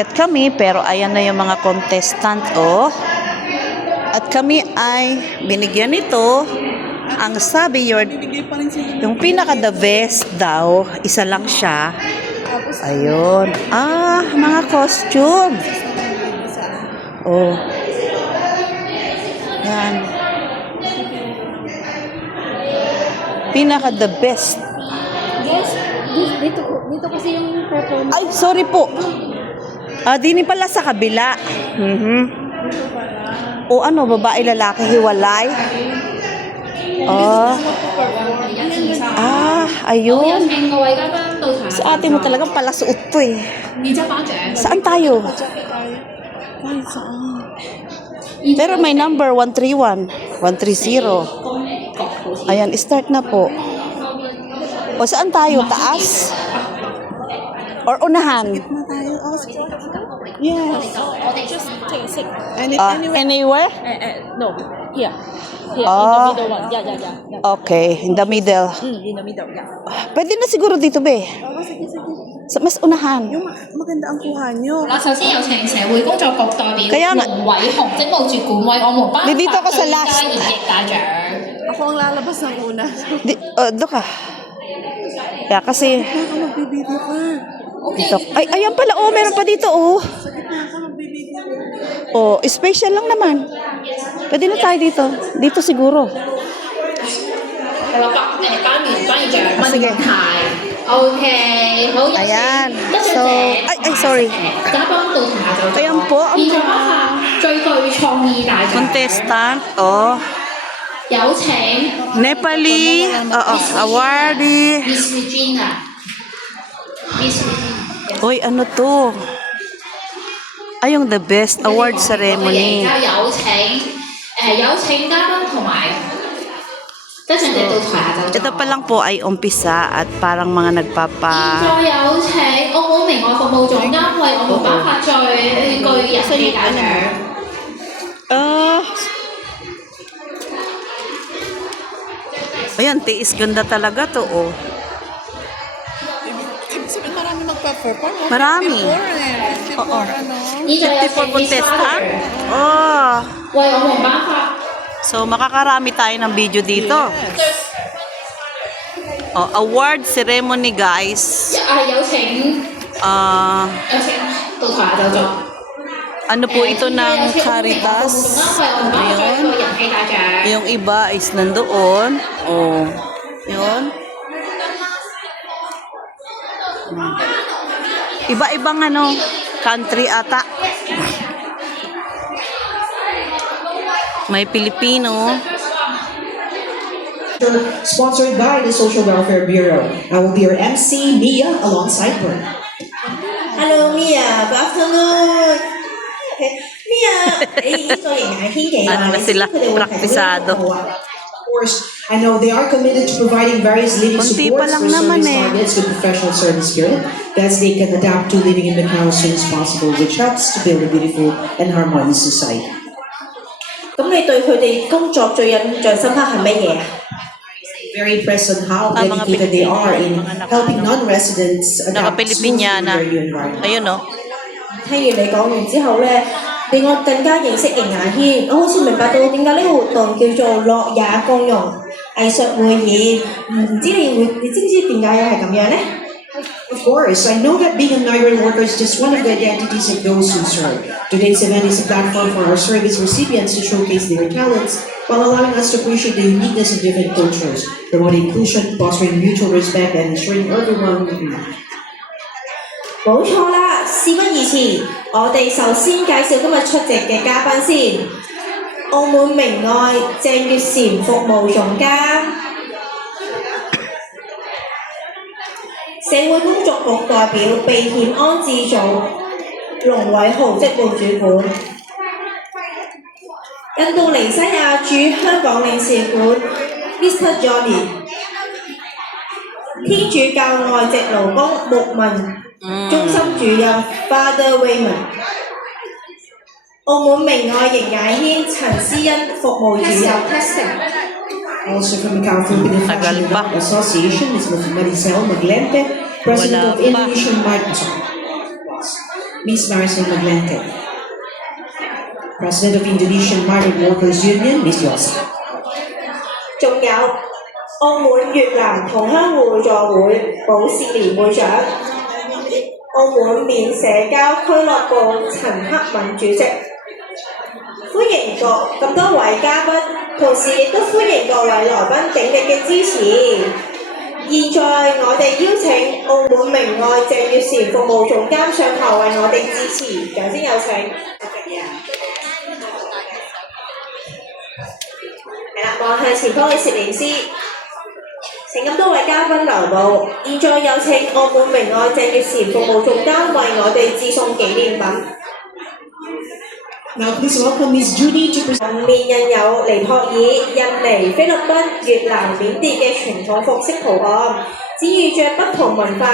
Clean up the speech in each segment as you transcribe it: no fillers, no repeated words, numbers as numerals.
aakyat kami, pero ayan na yung mga contestant, oh. At kami ay binigyan nito. Ang sabi, yung pinaka the best daw, isa lang siya. Ayun. Mga costume. Oh. Yan. Pinaka the best. Yes, dito kasi yung performance. Ay, sorry po. Dini pala sa kabila. O ano, babae, lalaki, hiwalay? Ayun. Sa atin mo talagang palasuot to eh. Saan tayo? Pero may number 131, 130. Ayan, start na po. O saan tayo? Taas? Or unahan? Yes. Anywhere? No. Here. Here, in the middle one. Yeah. Okay, in the middle. In the middle, yeah. Pwede na siguro dito, be. Sige. Mas unahan. Yung maganda ang kuha nyo. 好啦，首先有請社會工作局代表 Kaya nga. 盧偉雄職務主管為我們頒 Dito ako 發 sa 最 last. 佳演繹大獎。 Ako ang lalabas ng una. Do ka. Kaya kasi, Ako magbibideo ka. dito. Ay, ayan pala, oh, meron pa dito, oh. Sa gitna ka magbibideo. Oh, special lang naman. Pwede na tayo dito. Dito siguro. 係啦，頒完獎問sige. 題。OK，好，有請 Ayan. 得獎 So, 者 ay, sorry. 嘉賓到同下就 Ayan po ang 現在頒 mga 發最具創意大獎。 contestant, oh. 有請 Nepali, awardee. Miss Regina。Miss Regina。 Uy, ano to? Ay, yung the best award ceremony. 而家有請嘉賓同埋得獎者到台下就座。 Ito pa lang po ay umpisa at parang mga 現在有請澳門明愛服務總監為我們頒發最具人氣大獎。 Ayan, tiis ganda talaga to, oh. Ibig sabihin marami magpa-perform. Marami. 54 ano. 現在有請 54 Miss contestant. Father Oh. 為我們頒發 So, makakarami tayo ng video dito. Oh, award ceremony, guys. 有請到台下就座。 Ano po ito ng Caritas? 為我們頒發最具人氣大獎。 Yung iba is nandoon. Oh. Yun. Iba-ibang country ata. May Pilipino. Sponsored by the Social Welfare Bureau. I will be your MC, Mia, alongside Bert. Hello Mia, good afternoon. Okay. Mia, 呢個型係天幾 Ano na sila? Praktisado. Of course, I know they are committed to providing various living Konti pa supports lang for naman service eh. targets with professional service spirit that they can adapt to living in Macau as soon as possible, which helps to build a beautiful and harmonious society. 咁你對佢哋工作最印象深刻係乜嘢啊？ Very impressed on how Mga dedicated they are in Pilipino, mga helping non-residents adapt smoothly to Naka-Pilipiniana. their new environment. Ayun, no? 聽完你講完之後咧，令我更加認識營雅軒，我好似明白到點解呢個活動叫做樂也共融藝術匯演。唔知你知唔知點解係咁樣咧？ Of course, I know that being a migrant worker is just one of the identities of those who serve. Today's event is a platform for our service recipients to showcase their talents while allowing us to appreciate the uniqueness of different cultures, promoting inclusion, fostering mutual respect, and ensuring everyone will be. 冇錯啦，事不宜遲，我哋首先介紹今日出席嘅嘉賓先。澳門明愛鄭月嬋服務總監，社會工作局代表避險安置組龍偉豪職務主管，印度尼西亞駐香港領事館 Mr. Johnny， 天主教外籍勞工牧民中心主任 Father Raymond， 澳門明愛營雅軒陳思欣服務主任 Also from the Philippine Fashion Development Association is Ms. Maricel Maglente, President of Wala pa. Indonesian Microsoft. Ms. Marisol Maglente. President of Indonesian Migrant Workers Union, Ms. Yosa. 仲有澳門越南同鄉互助會保善年會長，澳門免社交俱樂部陳克敏主席。歡迎咁多位嘉賓，同時亦都歡迎各位來賓鼎力嘅支持。現在我哋邀請澳門明愛鄭月嬋服務總監上台為我哋致辭，掌聲有請。係啦，望向前方嘅攝影師。請咁多位嘉賓留步，現在有請澳門明愛鄭月嬋服務總監為我哋致送紀念品。Now please welcome Ms. Judy to present. 蒙面印有尼泊爾、印尼、菲律賓、越南、緬甸嘅傳統服飾圖案，展現着不同文化、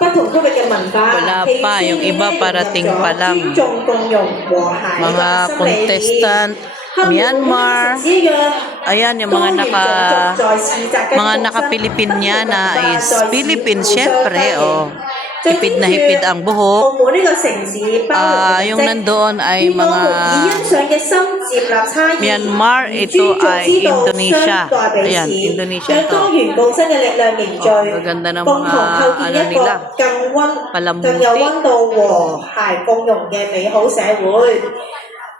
不同區域嘅文化。 Wala pa, yung iba parating pa lang. 尊重共融和諧 Mga contestant, Myanmar. Ayan, yung mga naka-Pilipiniana is Philippines, syempre, oh. Hipid na hipid ang buhok. Yung nandoon ay mga Myanmar, ito ay Indonesia. Ayan, Indonesia to. Maganda ng mga ano nila, palamuti.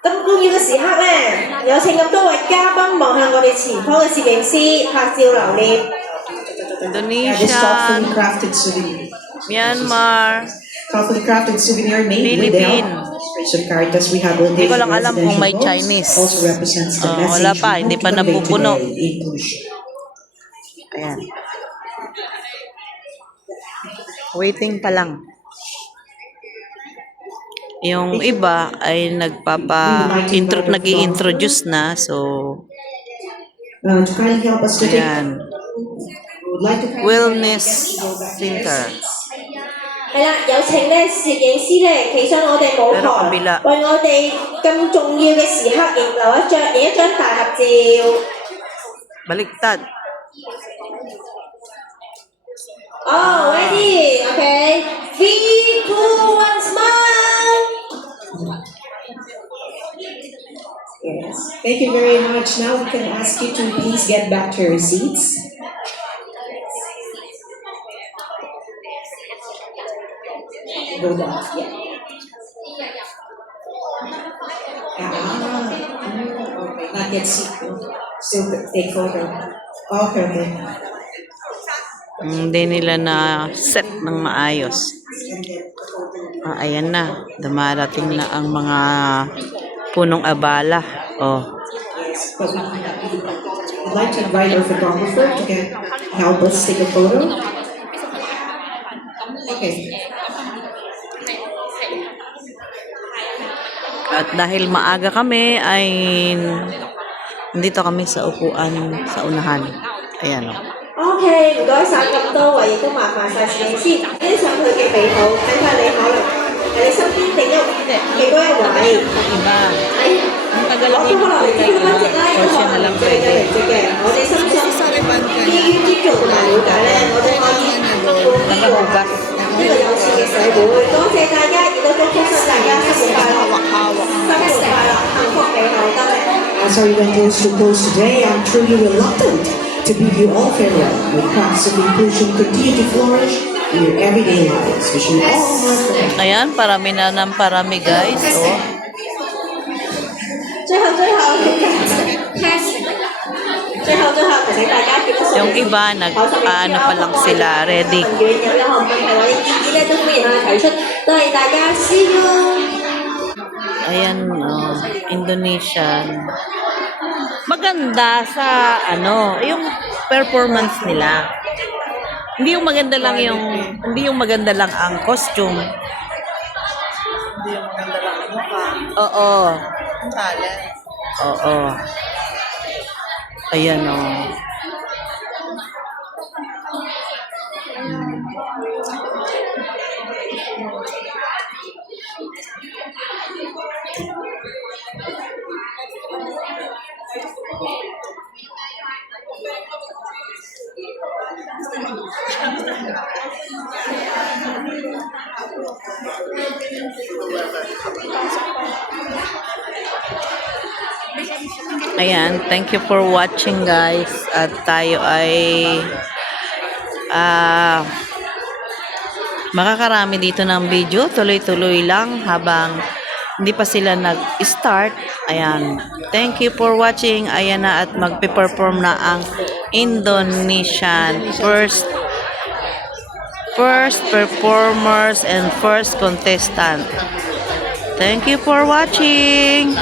咁重要嘅時刻咧，有請咁多位嘉賓望向我哋前方嘅攝影師拍照留念。 Yeah, this thoughtfully crafted souvenir. Myanmar, Thoughtfully crafted souvenir made with the help of Caritas Rehabilitation Hindi ko lang alam kung may Residential Chinese. Homes also represents the message Wala pa, we hindi want to pa convey napupuno. today, inclusion. Ayan. Waiting pa lang. Yung iba ay nag-i-introduce na, so To kindly help us today, ayan. we would like to Wellness Center. 係啦，有請咧攝影師咧企上我哋舞 Pero 台， kabila. 為我哋咁重要嘅時刻影一張大合照。 Baliktad. Oh, ready? Okay. 3, 2, 1, smile. Yes. Thank you very much. Now we can ask you to please get back to your seats. Go down. Yeah. Okay. Not yet seat. Still take photo. Okay, okay. Hindi nila na set ng maayos. Ayan na. Dumarating na ang mga punong abala. Oh. Yes, but we'd like to invite our photographer to help us take a photo. Okay. At dahil maaga kami ay nandito kami sa upuan sa unahan. Ayan o. OK，唔該晒咁多位，亦都麻煩晒攝影師拎上佢嘅鼻套，睇下你可能你身邊另一嘅嗰一位。 Iba. 我可能你知佢分析啦，有可能對嘅離職嘅，我哋深信基於尊重同埋了解咧，我哋可以呢個有錢嘅社會。多謝大家，亦都祝福大家生活快樂，幸福美好，得嚟。As our event goes to close today, I'm truly reluctant to bid you all farewell. May crafts of inclusion continue to flourish in your everyday lives. Wishing you all more success. Ayan, parami na ng parami guys. Oh. 最後，提醒大家結束。 Yung iba, nag-paano pa lang sila, ready. 有任何問題或者意見咧，都歡迎向佢提出。多謝大家，see you。 Ayan, oh, Indonesian. Maganda sa yung performance nila. Hindi yung maganda lang ang costume. Hindi yung maganda lang ang mukha. Oo. Ang talent. Oo. Ayan oh. Ayan, thank you for watching guys. At tayo ay makakarami dito ng video. Tuloy-tuloy lang habang hindi pa sila nag-start. Ayan. Thank you for watching. Ayan na at magpe-perform na ang Indonesian first performers and first contestant. Thank you for watching.